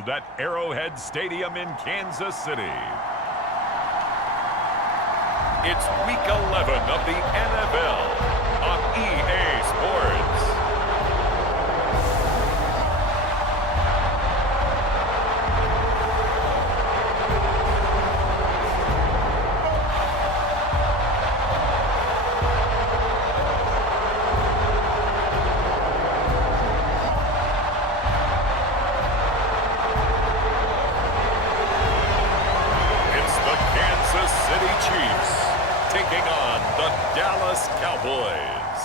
field at Arrowhead Stadium in Kansas City. It's Week 11 of the NFL on EA Sports. Taking on the Dallas Cowboys.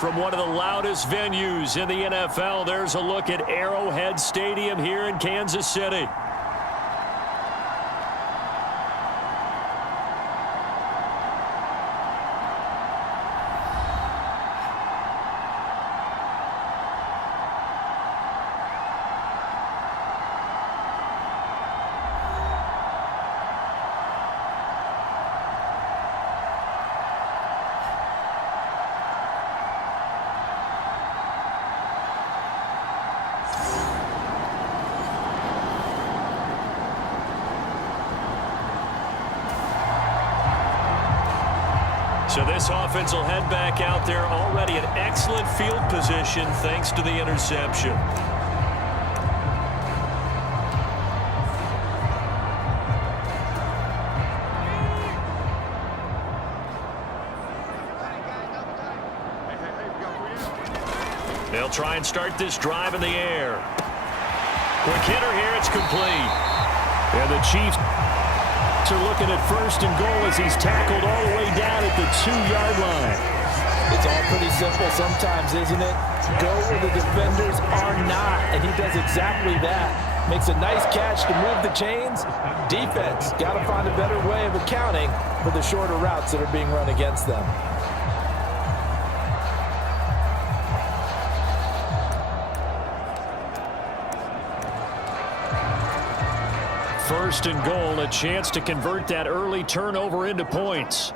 From one of the loudest venues in the NFL, there's a look at Arrowhead Stadium here in Kansas City. So this offense will head back out there, already in excellent field position thanks to the interception. They'll try and start this drive in the air. Quick hitter here, it's complete. And the Chiefs are looking at first and goal as he's tackled all the way down at the 2-yard line. It's all pretty simple sometimes, isn't it? Go where the defenders are not, and he does exactly that. Makes a nice catch to move the chains. Defense got to find a better way of accounting for the shorter routes that are being run against them. First and goal, a chance to convert that early turnover into points.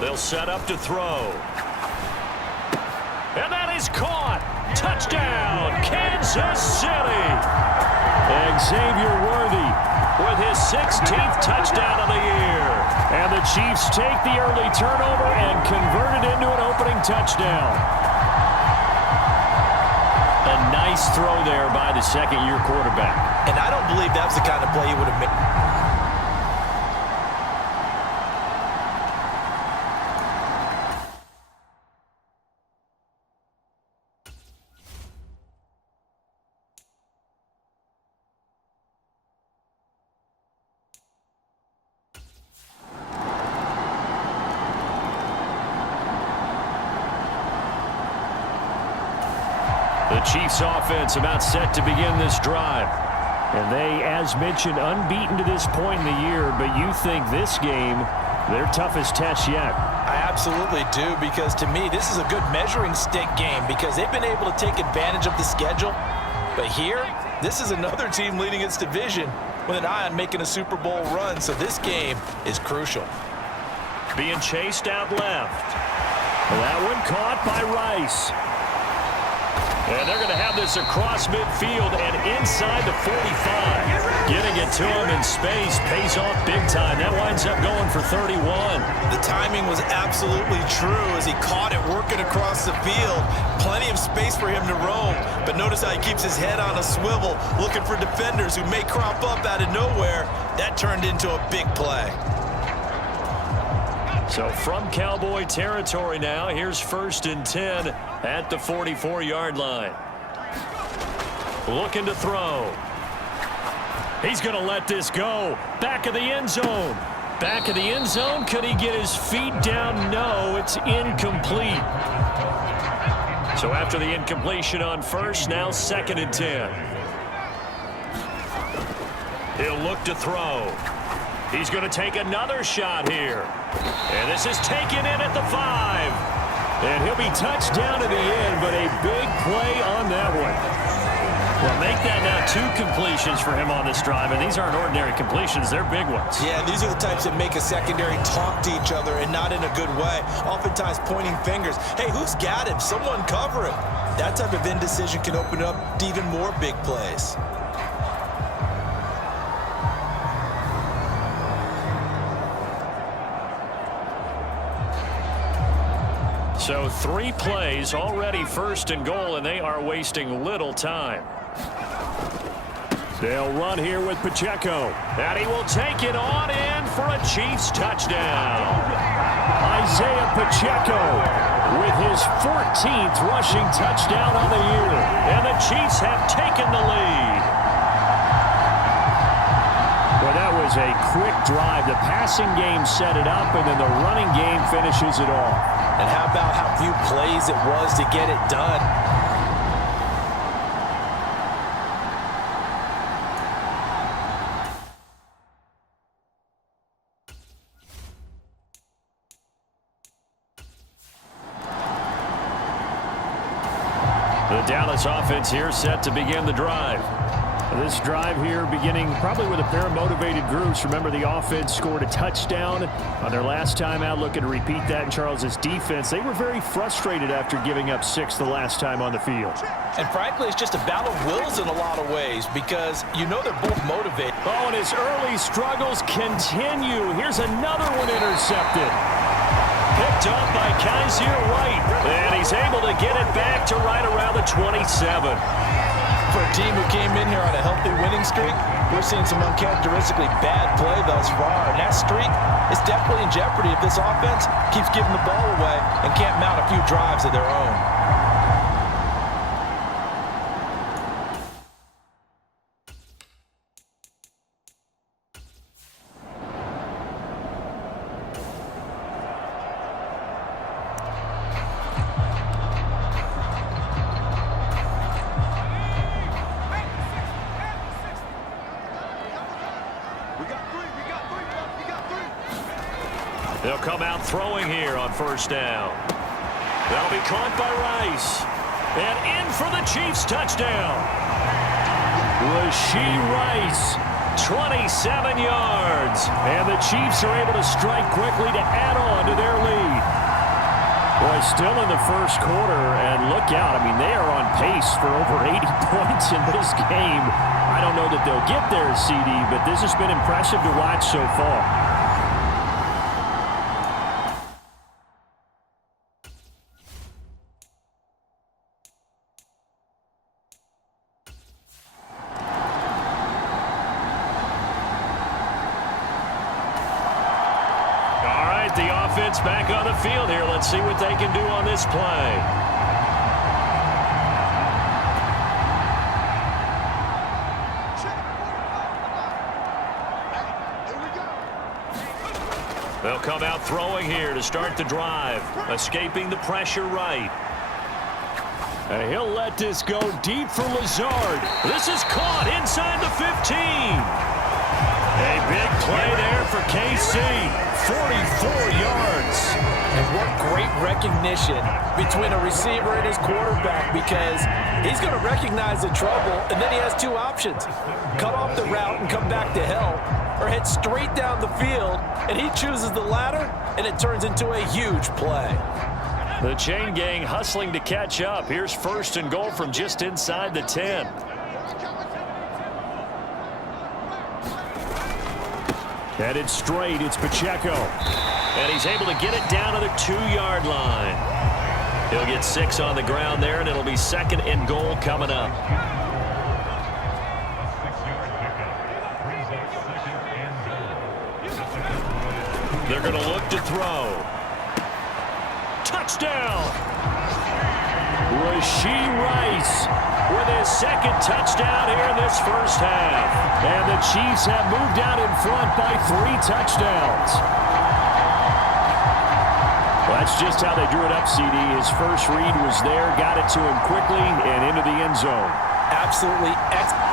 They'll set up to throw. And that is caught. Touchdown, Kansas City. Xavier Worthy with his 16th touchdown of the year. And the Chiefs take the early turnover and convert it into an opening touchdown. A nice throw there by the second-year quarterback. And I don't believe that's the kind of play he would have made. The Chiefs offense about set to begin this drive. And they, as mentioned, unbeaten to this point in the year, but you think this game, their toughest test yet. I absolutely do, because to me, this is a good measuring stick game because they've been able to take advantage of the schedule. But here, this is another team leading its division with an eye on making a Super Bowl run, so this game is crucial. Being chased out left. That one caught by Rice. And they're going to have this across midfield and inside the 45. Getting it to him in space pays off big time. That winds up going for 31. The timing was absolutely true as he caught it working across the field. Plenty of space for him to roam. But notice how he keeps his head on a swivel, looking for defenders who may crop up out of nowhere. That turned into a big play. So from Cowboy territory now, here's 1st and 10 at the 44-yard line. Looking to throw. He's going to let this go. Back of the end zone. Back of the end zone. Could he get his feet down? No, it's incomplete. So after the incompletion on first, now 2nd and 10. He'll look to throw. He's going to take another shot here. And this is taken in at the 5. And he'll be touched down to the end, but a big play on that one. Well, make that now 2 completions for him on this drive, and these aren't ordinary completions. They're big ones. Yeah, these are the types that make a secondary talk to each other and not in a good way. Oftentimes pointing fingers. Hey, who's got him? Someone cover him. That type of indecision can open up to even more big plays. So 3 plays already 1st and goal, and they are wasting little time. They'll run here with Pacheco. And he will take it on in for a Chiefs touchdown. Isaiah Pacheco with his 14th rushing touchdown on the year. And the Chiefs have taken the lead. Well, that was a quick drive. The passing game set it up, and then the running game finishes it off. And how about how few plays it was to get it done? The Dallas offense here set to begin the drive. This drive here beginning probably with a pair of motivated groups. Remember, the offense scored a touchdown on their last time out, looking to repeat that in Charles' defense. They were very frustrated after giving up 6 the last time on the field. And frankly, it's just a battle of wills in a lot of ways because you know they're both motivated. Oh, and his early struggles continue. Here's another one intercepted. Picked up by Kaiser White. And he's able to get it back to right around the 27. For a team who came in here on a healthy winning streak, we're seeing some uncharacteristically bad play thus far. And that streak is definitely in jeopardy if this offense keeps giving the ball away and can't mount a few drives of their own. They'll come out throwing here on 1st down. That'll be caught by Rice. And in for the Chiefs touchdown. Rashee Rice, 27 yards. And the Chiefs are able to strike quickly to add on to their lead. Boy, still in the 1st quarter, and look out. I mean, they are on pace for over 80 points in this game. I don't know that they'll get there, CD, but this has been impressive to watch so far. The offense back on the field here. Let's see what they can do on this play. They'll come out throwing here to start the drive. Escaping the pressure right. And he'll let this go deep for Lazard. This is caught inside the 15. A big play there for KC. 44 yards. And what great recognition between a receiver and his quarterback, because he's going to recognize the trouble, and then he has 2 options. Cut off the route and come back to help, or head straight down the field, and he chooses the latter, and it turns into a huge play. The chain gang hustling to catch up. Here's 1st and goal from just inside the 10. Headed straight, it's Pacheco. And he's able to get it down to the 2-yard line. He'll get 6 on the ground there, and it'll be 2nd and goal coming up. They're going to look to throw. Touchdown! Rashee Rice with his 2nd touchdown here in this 1st half. And the Chiefs have moved out in front by 3 touchdowns. Well, that's just how they drew it up, CD. His first read was there, got it to him quickly, and into the end zone. Absolutely excellent.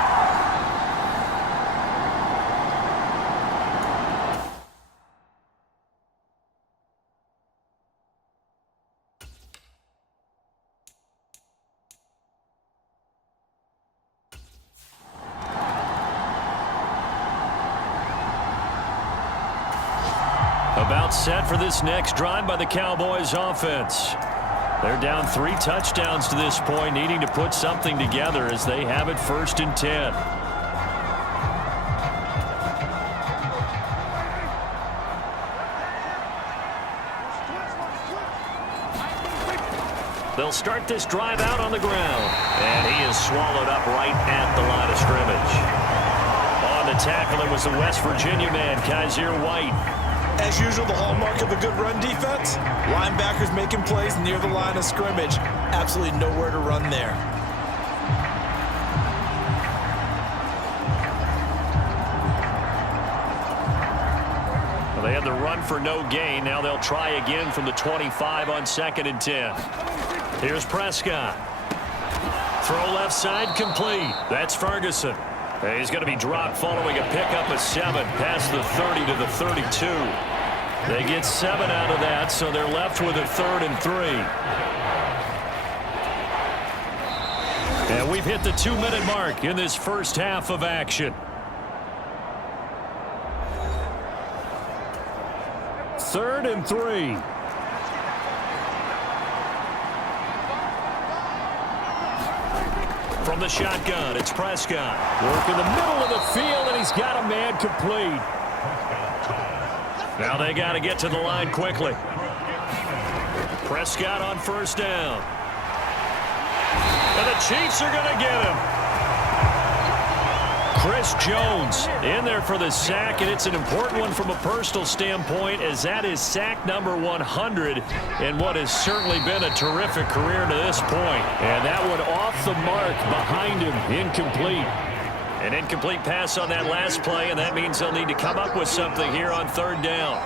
About set for this next drive by the Cowboys offense. They're down 3 touchdowns to this point, needing to put something together as they have it 1st and 10. They'll start this drive out on the ground. And he is swallowed up right at the line of scrimmage. On the tackle, it was the West Virginia man, Kaiser White. As usual, the hallmark of a good run defense, linebackers making plays near the line of scrimmage. Absolutely nowhere to run there. Well, they had the run for no gain. Now they'll try again from the 25 on 2nd and 10. Here's Prescott. Throw left side complete. That's Ferguson. He's going to be dropped following a pickup of 7 past the 30 to the 32. They get 7 out of that, so they're left with a 3rd and 3. And we've hit the 2-minute mark in this first half of action. 3rd and 3. From the shotgun, it's Prescott. Work in the middle of the field, and he's got a man complete. Now they got to get to the line quickly. Prescott on 1st down. And the Chiefs are going to get him. Chris Jones in there for the sack, and it's an important one from a personal standpoint, as that is sack number 100 in what has certainly been a terrific career to this point. And that one off the mark behind him, incomplete. An incomplete pass on that last play, and that means they'll need to come up with something here on 3rd down.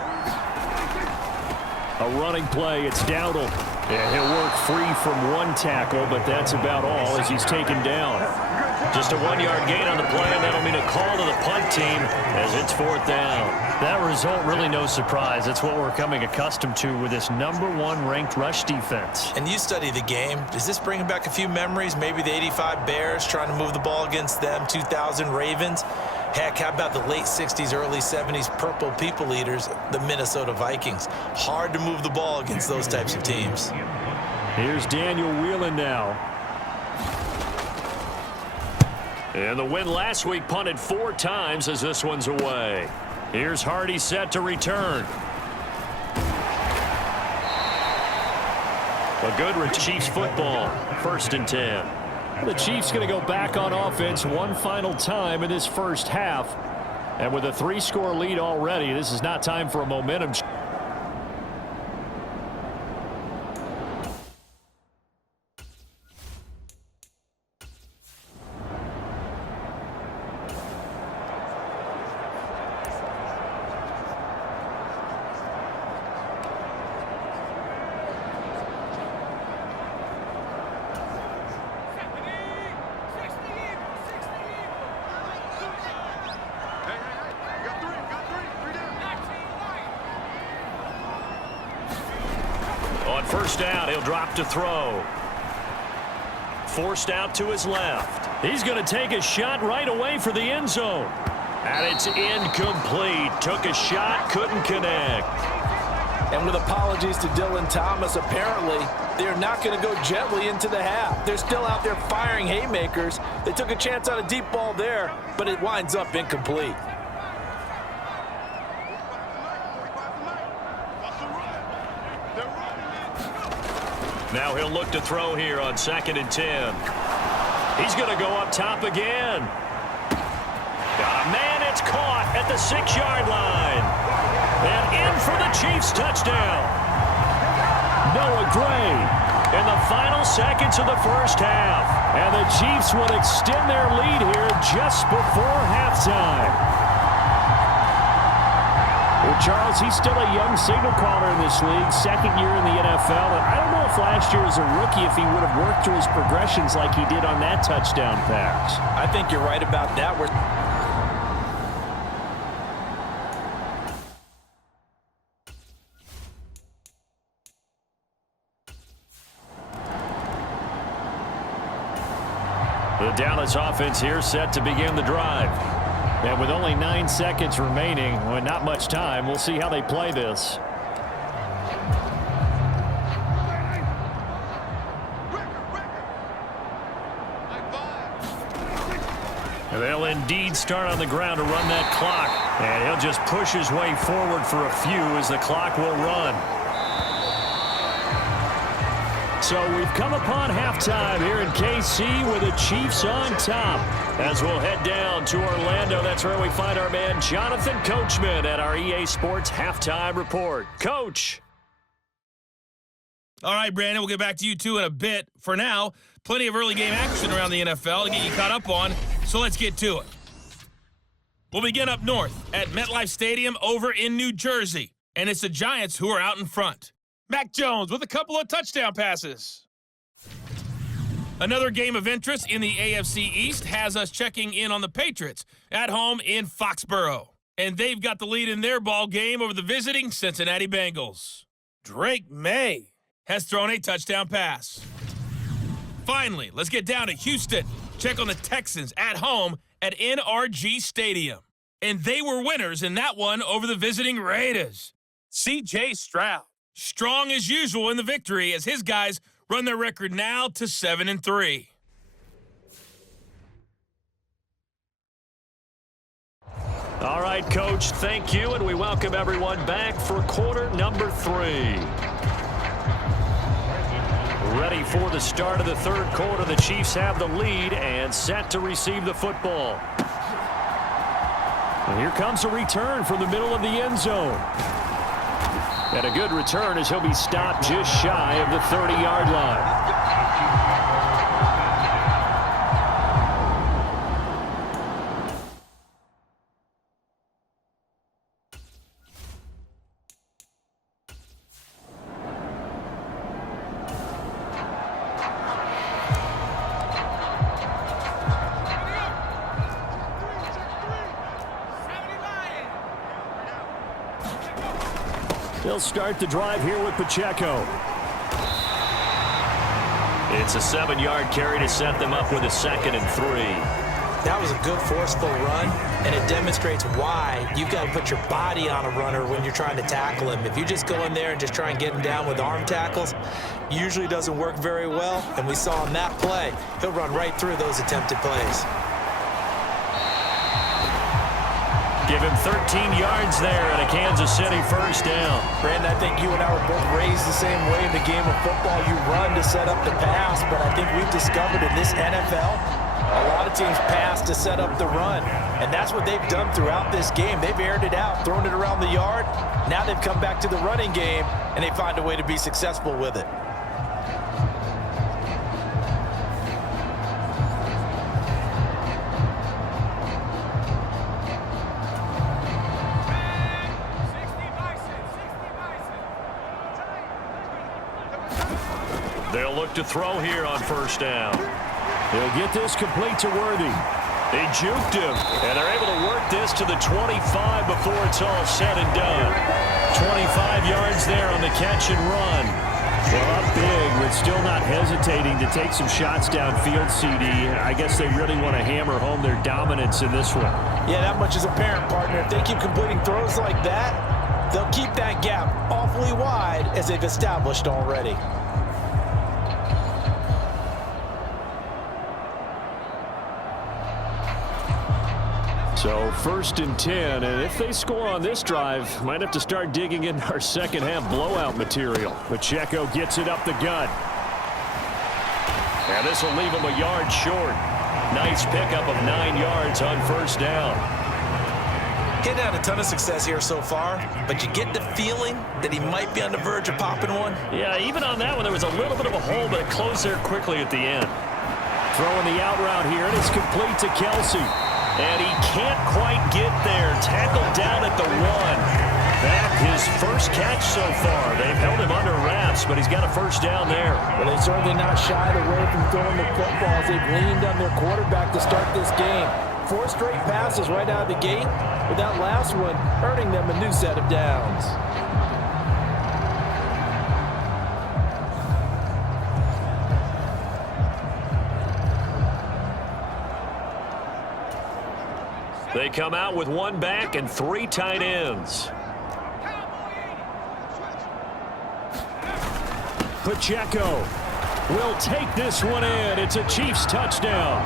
A running play, it's Dowdle. Yeah, he'll work free from one tackle, but that's about all as he's taken down. Just a 1-yard gain on the play, and that'll mean a call to the punt team as it's 4th down. That result, really no surprise. It's what we're coming accustomed to with this #1 ranked rush defense. And you study the game. Does this bring back a few memories? Maybe the 85 Bears trying to move the ball against them, 2000 Ravens. Heck, how about the late 60s, early 70s Purple People Eaters, the Minnesota Vikings? Hard to move the ball against those types of teams. Here's Daniel Whelan now. And the win last week punted 4 times as this one's away. Here's Hardy set to return. A good Chiefs football. 1st and 10. The Chiefs going to go back on offense one final time in this first half. And with a 3-score lead already, this is not time for a momentum. On 1st down, he'll drop to throw. Forced out to his left. He's going to take a shot right away for the end zone. And it's incomplete. Took a shot, couldn't connect. And with apologies to Dylan Thomas, apparently they're not going to go gently into the half. They're still out there firing haymakers. They took a chance on a deep ball there, but it winds up incomplete. Now he'll look to throw here on 2nd and 10. He's going to go up top again. Got a man, it's caught at the 6-yard line. And in for the Chiefs touchdown. Noah Gray in the final seconds of the first half. And the Chiefs will extend their lead here just before halftime. Well, Charles, he's still a young signal caller in this league, 2nd year in the NFL. And I don't know if last year as a rookie, if he would have worked through his progressions like he did on that touchdown pass. I think you're right about that. The Dallas offense here set to begin the drive. And with only 9 seconds remaining, well, not much time, we'll see how they play this. They'll indeed start on the ground to run that clock. And he'll just push his way forward for a few as the clock will run. So we've come upon halftime here in KC with the Chiefs on top. As we'll head down to Orlando, that's where we find our man Jonathan Coachman at our EA Sports Halftime Report. Coach. All right, Brandon, we'll get back to you two in a bit. For now, plenty of early game action around the NFL to get you caught up on, so let's get to it. We'll begin up north at MetLife Stadium over in New Jersey, and it's the Giants who are out in front. Mac Jones with a couple of touchdown passes. Another game of interest in the AFC East has us checking in on the Patriots at home in Foxborough. And they've got the lead in their ball game over the visiting Cincinnati Bengals. Drake May has thrown a touchdown pass. Finally, let's get down to Houston. Check on the Texans at home at NRG Stadium. And they were winners in that one over the visiting Raiders. C.J. Stroud, strong as usual in the victory as his guys run their record now to 7-3. All right, Coach, thank you, and we welcome everyone back for quarter number 3. Ready for the start of the third quarter. The Chiefs have the lead and set to receive the football. And here comes a return from the middle of the end zone. And a good return as he'll be stopped just shy of the 30-yard line. They'll start the drive here with Pacheco. It's a 7-yard carry to set them up with a 2nd and 3. That was a good forceful run, and it demonstrates why you've got to put your body on a runner when you're trying to tackle him. If you just go in there and just try and get him down with arm tackles, usually doesn't work very well, and we saw in that play, he'll run right through those attempted plays. Give him 13 yards there and a Kansas City first down. Brandon, I think you and I were both raised the same way in the game of football. You run to set up the pass, but I think we've discovered in this NFL, a lot of teams pass to set up the run, and that's what they've done throughout this game. They've aired it out, thrown it around the yard. Now they've come back to the running game, and they find a way to be successful with it. They'll look to throw here on first down. He'll get this complete to Worthy. They juked him, and they're able to work this to the 25 before it's all said and done. 25 yards there on the catch and run. Well, up big, but still not hesitating to take some shots downfield, CD. I guess they really want to hammer home their dominance in this one. Yeah, that much is apparent, partner. If they keep completing throws like that, they'll keep that gap awfully wide as they've established already. So 1st and 10, and if they score on this drive, might have to start digging in our second half blowout material. Pacheco gets it up the gut. And this will leave him a yard short. Nice pickup of 9 yards on first down. Getting out a ton of success here so far, but you get the feeling that he might be on the verge of popping one. Yeah, even on that one, there was a little bit of a hole, but it closed there quickly at the end. Throwing the out route here, and it's complete to Kelsey. And he can't quite get there. Tackled down at the 1. That his first catch so far. They've held him under wraps, but he's got a first down there. Well, they certainly not shied away from throwing the footballs. They've leaned on their quarterback to start this game. 4 straight passes right out of the gate, with that last one earning them a new set of downs. They come out with one back and 3 tight ends. Pacheco will take this one in. It's a Chiefs touchdown.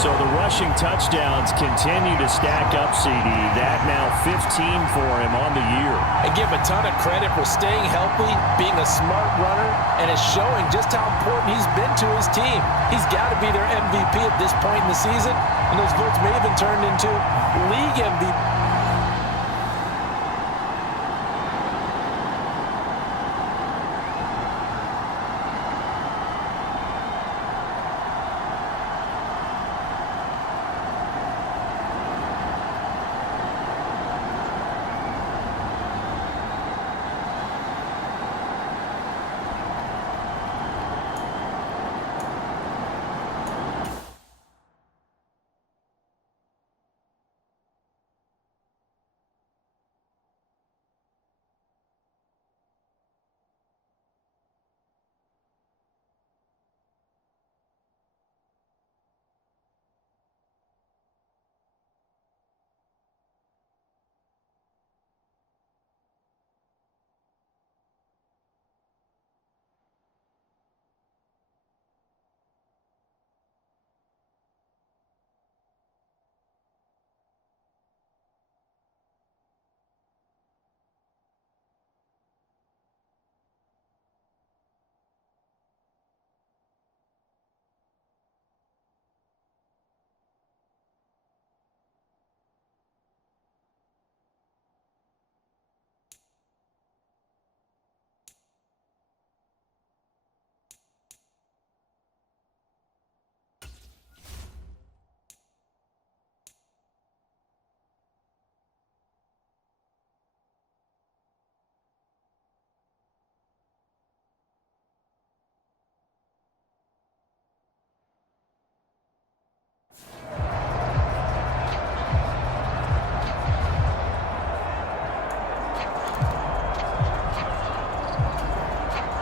So the rushing touchdowns continue to stack up, CD. That now 15 for him on the year. And give him a ton of credit for staying healthy, being a smart runner, and it's showing just how important he's been to his team. He's got to be their MVP at this point in the season, and those votes may have been turned into league MVP.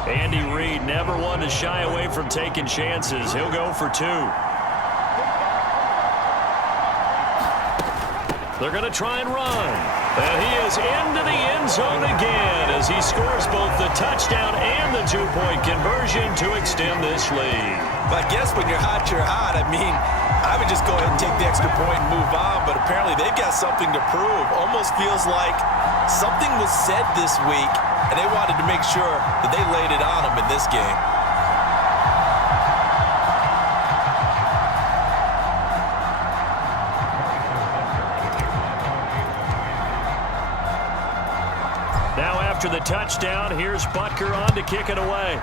Andy Reid never one to shy away from taking chances. He'll go for 2. They're going to try and run. And he is into the end zone again as he scores both the touchdown and the 2-point conversion to extend this lead. But I guess when you're hot, you're hot. I mean, I would just go ahead and take the extra point and move on, but apparently they've got something to prove. Almost feels like something was said this week, and they wanted to make sure that they laid it on them in this game. Now after the touchdown, here's Butker on to kick it away.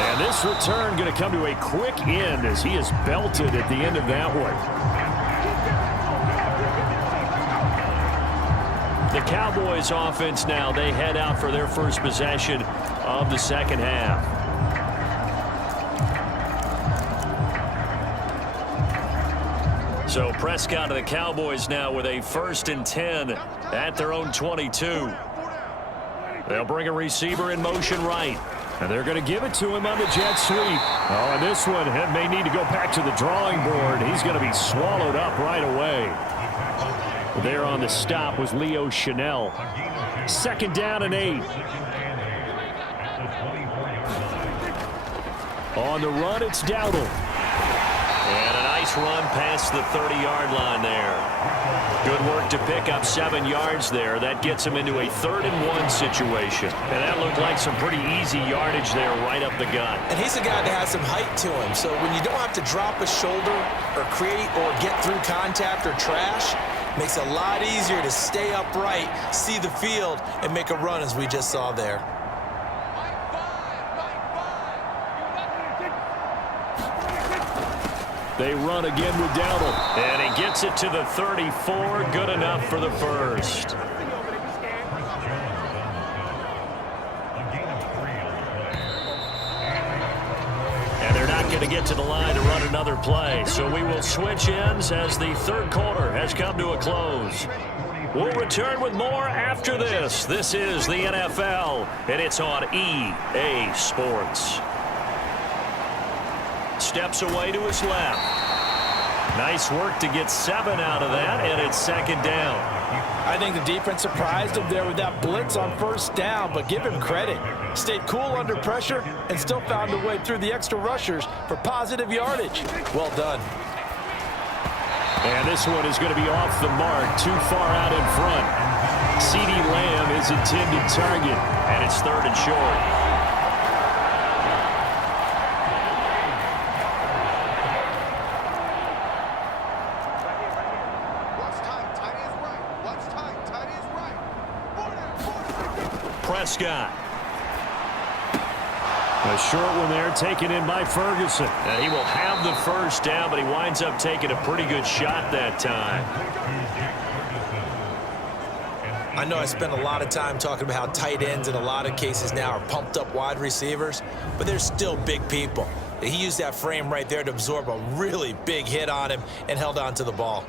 And this return going to come to a quick end as he is belted at the end of that one. The Cowboys offense now, they head out for their first possession of the second half. So Prescott and the Cowboys now with a 1st and 10 at their own 22. They'll bring a receiver in motion right. And they're going to give it to him on the jet sweep. Oh, and this one may need to go back to the drawing board. He's going to be swallowed up right away. There on the stop was Leo Chanel. 2nd down and 8. On the run, it's Dowdle. And a nice run past the 30-yard line there. Good work to pick up 7 yards there. That gets him into a 3rd and 1 situation. And that looked like some pretty easy yardage there right up the gut. And he's a guy that has some height to him. So when you don't have to drop a shoulder or create or get through contact or trash, makes it a lot easier to stay upright, see the field, and make a run as we just saw there. They run again with Dowdle. And he gets it to the 34. Good enough for the first. And they're not going to get to the line to run another play. So we will switch ends as the 3rd quarter has come to a close. We'll return with more after this. This is the NFL, and it's on EA Sports. Steps away to his left. Nice work to get 7 out of that, and it's second down. I think the defense surprised him there with that blitz on first down, but give him credit. Stayed cool under pressure and still found a way through the extra rushers for positive yardage. Well done. And this one is going to be off the mark, too far out in front. CeeDee Lamb is intended target, and it's 3rd and short. Prescott. A short one there taken in by Ferguson. And he will have the first down, but he winds up taking a pretty good shot that time. I know I spent a lot of time talking about how tight ends in a lot of cases now are pumped up wide receivers, but they're still big people. He used that frame right there to absorb a really big hit on him and held on to the ball.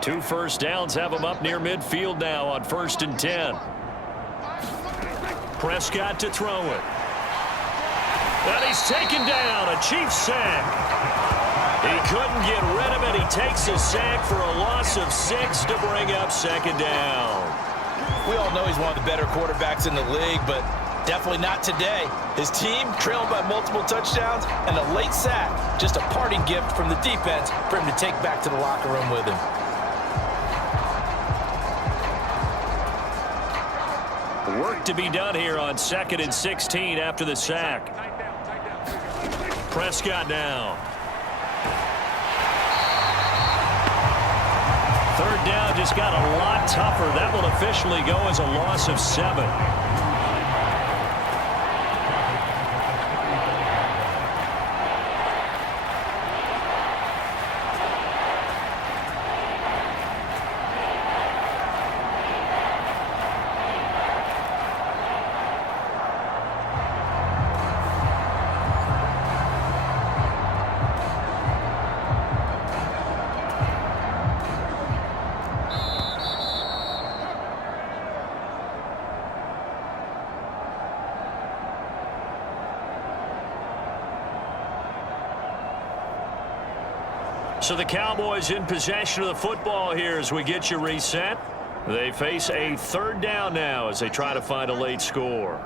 Two first downs have him up near midfield now on 1st and 10. Prescott to throw it. And he's taken down. A Chiefs sack. He couldn't get rid of it. He takes a sack for a loss of 6 to bring up 2nd down. We all know he's one of the better quarterbacks in the league, but definitely not today. His team trailing by multiple touchdowns and a late sack. Just a parting gift from the defense for him to take back to the locker room with him. Work to be done here on 2nd and 16 after the sack. Prescott now. 3rd down just got a lot tougher. That will officially go as a loss of 7. So the Cowboys in possession of the football here as we get you reset. They face a 3rd down now as they try to find a late score.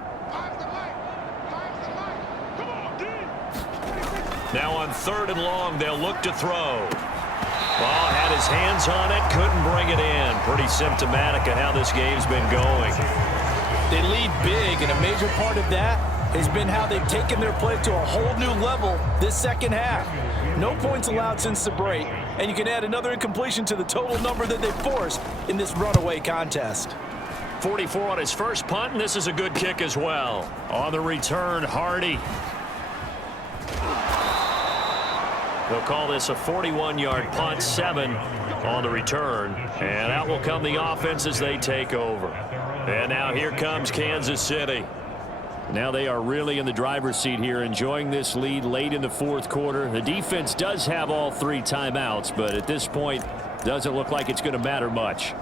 Now on 3rd and long, they'll look to throw. Ball had his hands on it, couldn't bring it in. Pretty symptomatic of how this game's been going. They lead big, and a major part of that has been how they've taken their play to a whole new level this second half. No points allowed since the break, and you can add another incompletion to the total number that they forced in this runaway contest. 44 on his first punt, and this is a good kick as well. On the return, Hardy. They'll call this a 41-yard punt, 7 on the return, and out will come the offense as they take over. And now here comes Kansas City. Now they are really in the driver's seat here, enjoying this lead late in the 4th quarter. The defense does have all 3 timeouts, but at this point, doesn't look like it's going to matter much.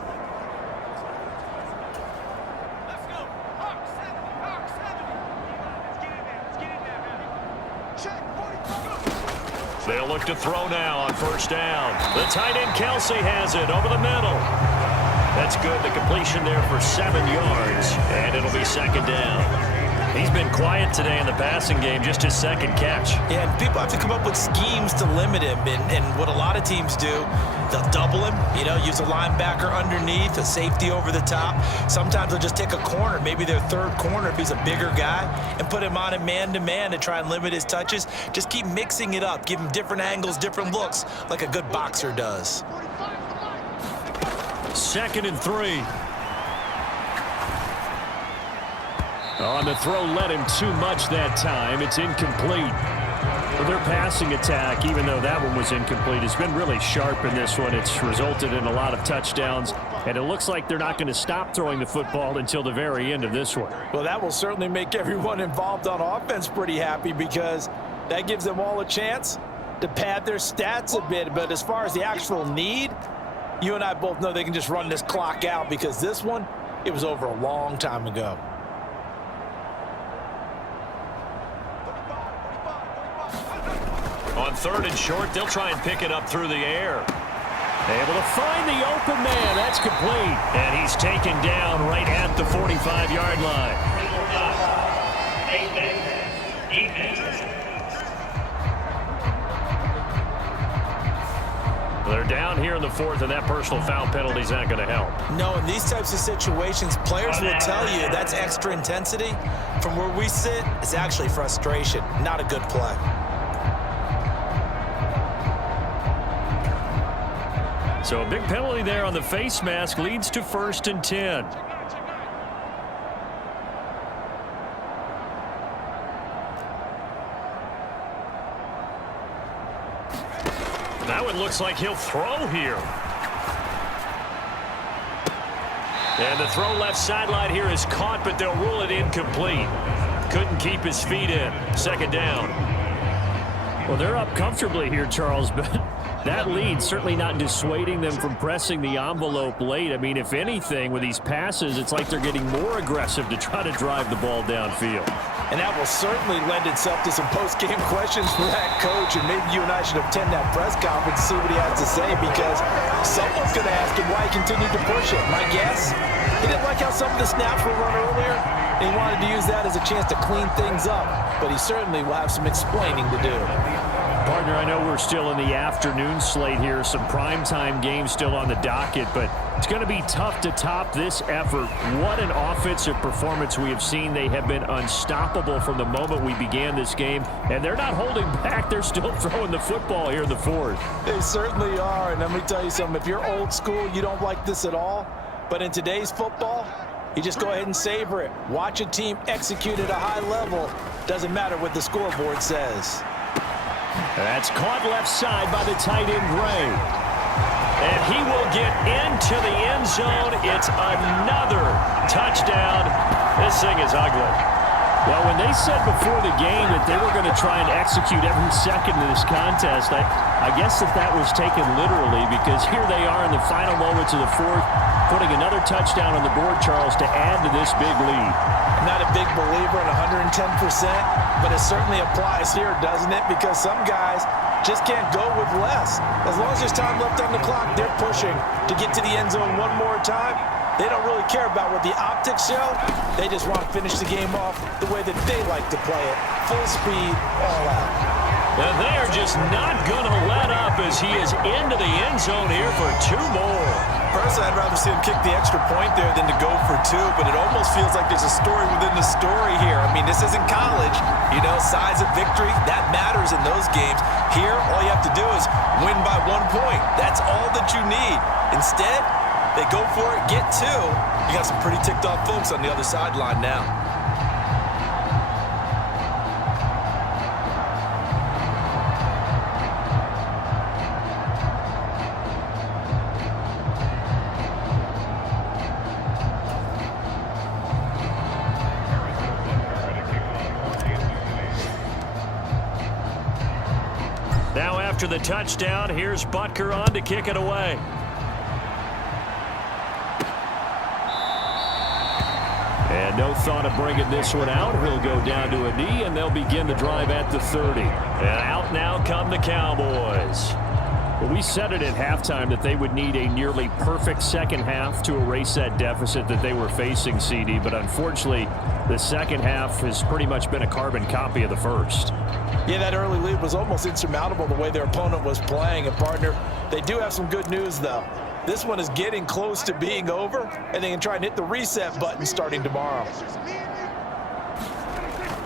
They'll look to throw now on 1st down. The tight end Kelsey has it over the middle. That's good. The completion there for 7 yards, and it'll be 2nd down. He's been quiet today in the passing game, just his second catch. Yeah, and people have to come up with schemes to limit him. And what a lot of teams do, they'll double him, use a linebacker underneath, a safety over the top. Sometimes they'll just take a corner, maybe their third corner if he's a bigger guy, and put him on him man-to-man to try and limit his touches. Just keep mixing it up, give him different angles, different looks, like a good boxer does. 2nd and 3. On the throw, led him too much that time. It's incomplete. Well, their passing attack, even though that one was incomplete, has been really sharp in this one. It's resulted in a lot of touchdowns, and it looks like they're not going to stop throwing the football until the very end of this one. Well, that will certainly make everyone involved on offense pretty happy, because that gives them all a chance to pad their stats a bit. But as far as the actual need, you and I both know they can just run this clock out, because this one, it was over a long time ago. On 3rd and short, they'll try and pick it up through the air. Able to find the open man. That's complete. And he's taken down right at the 45-yard line. They're down here in the 4th, and that personal foul penalty is not going to help. No, in these types of situations, players will tell you that's extra intensity. From where we sit, it's actually frustration, not a good play. So a big penalty there on the face mask leads to 1st and 10. That one looks like he'll throw here. And the throw left sideline here is caught, but they'll rule it incomplete. Couldn't keep his feet in. 2nd down. Well, they're up comfortably here, Charles, but that lead certainly not dissuading them from pressing the envelope late. I mean, if anything, with these passes, it's like they're getting more aggressive to try to drive the ball downfield. And that will certainly lend itself to some post-game questions for that coach, and maybe you and I should attend that press conference to see what he has to say, because someone's going to ask him why he continued to push it. My guess, he didn't like how some of the snaps were run earlier, and he wanted to use that as a chance to clean things up, but he certainly will have some explaining to do. Partner, I know we're still in the afternoon slate here, some primetime games still on the docket, but it's going to be tough to top this effort. What an offensive performance we have seen. They have been unstoppable from the moment we began this game, and they're not holding back. They're still throwing the football here in the 4th. They certainly are, and let me tell you something. If you're old school, you don't like this at all, but in today's football, you just go ahead and savor it. Watch a team execute at a high level. Doesn't matter what the scoreboard says. That's caught left side by the tight end, Gray. And he will get into the end zone. It's another touchdown. This thing is ugly. Well, when they said before the game that they were going to try and execute every second of this contest, I guess that was taken literally, because here they are in the final moments of the 4th, putting another touchdown on the board, Charles, to add to this big lead. I'm not a big believer in 110%, but it certainly applies here, doesn't it? Because some guys just can't go with less. As long as there's time left on the clock, they're pushing to get to the end zone one more time. They don't really care about what the optics show. They just want to finish the game off the way that they like to play it. Full speed, all out. And they are just not going to let up as he is into the end zone here for 2 more. Personally, I'd rather see him kick the extra point there than to go for 2, but it almost feels like there's a story within the story here. I mean, this isn't college. Size of victory, that matters in those games. Here, all you have to do is win by 1 point. That's all that you need. Instead, they go for it, get 2. You got some pretty ticked off folks on the other sideline now. Now after the touchdown, here's Butker on to kick it away. And no thought of bringing this one out. He'll go down to a knee, and they'll begin the drive at the 30. And out now come the Cowboys. Well, we said it at halftime that they would need a nearly perfect second half to erase that deficit that they were facing, CD. But unfortunately, The second half has pretty much been a carbon copy of the first. Yeah, that early lead was almost insurmountable the way their opponent was playing. And, partner, they do have some good news, though. This one is getting close to being over, and they can try and hit the reset button starting tomorrow.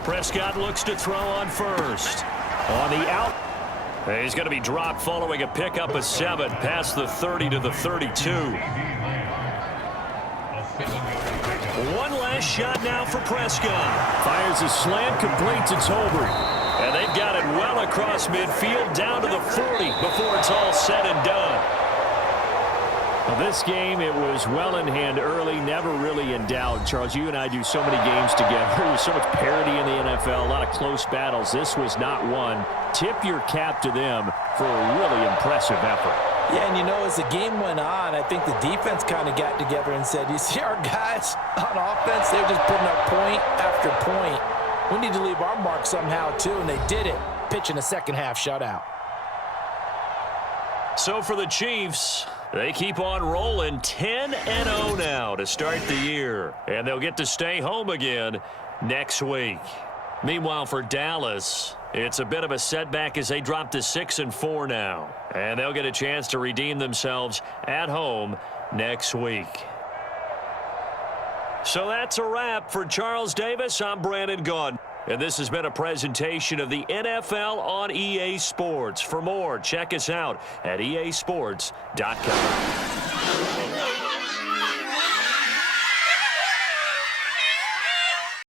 Prescott looks to throw on first. On the out. He's going to be dropped following a pickup of 7 past the 30 to the 32. One last shot now for Prescott. Fires a slant, completes it to Tolbert. And they've got it well across midfield down to the 40 before it's all said and done. Well, this game, it was well in hand early, never really in doubt. Charles, you and I do so many games together. There's so much parity in the NFL, a lot of close battles. This was not one. Tip your cap to them for a really impressive effort. Yeah, and you know, as the game went on, I think the defense kind of got together and said, you see our guys on offense, they're just putting up point after point. We need to leave our mark somehow, too, and they did it, pitching a second-half shutout. So for the Chiefs, they keep on rolling 10-0 now to start the year. And they'll get to stay home again next week. Meanwhile, for Dallas, it's a bit of a setback as they drop to 6-4 now. And they'll get a chance to redeem themselves at home next week. So that's a wrap. For Charles Davis, I'm Brandon Gaudin. And this has been a presentation of the NFL on EA Sports. For more, check us out at easports.com.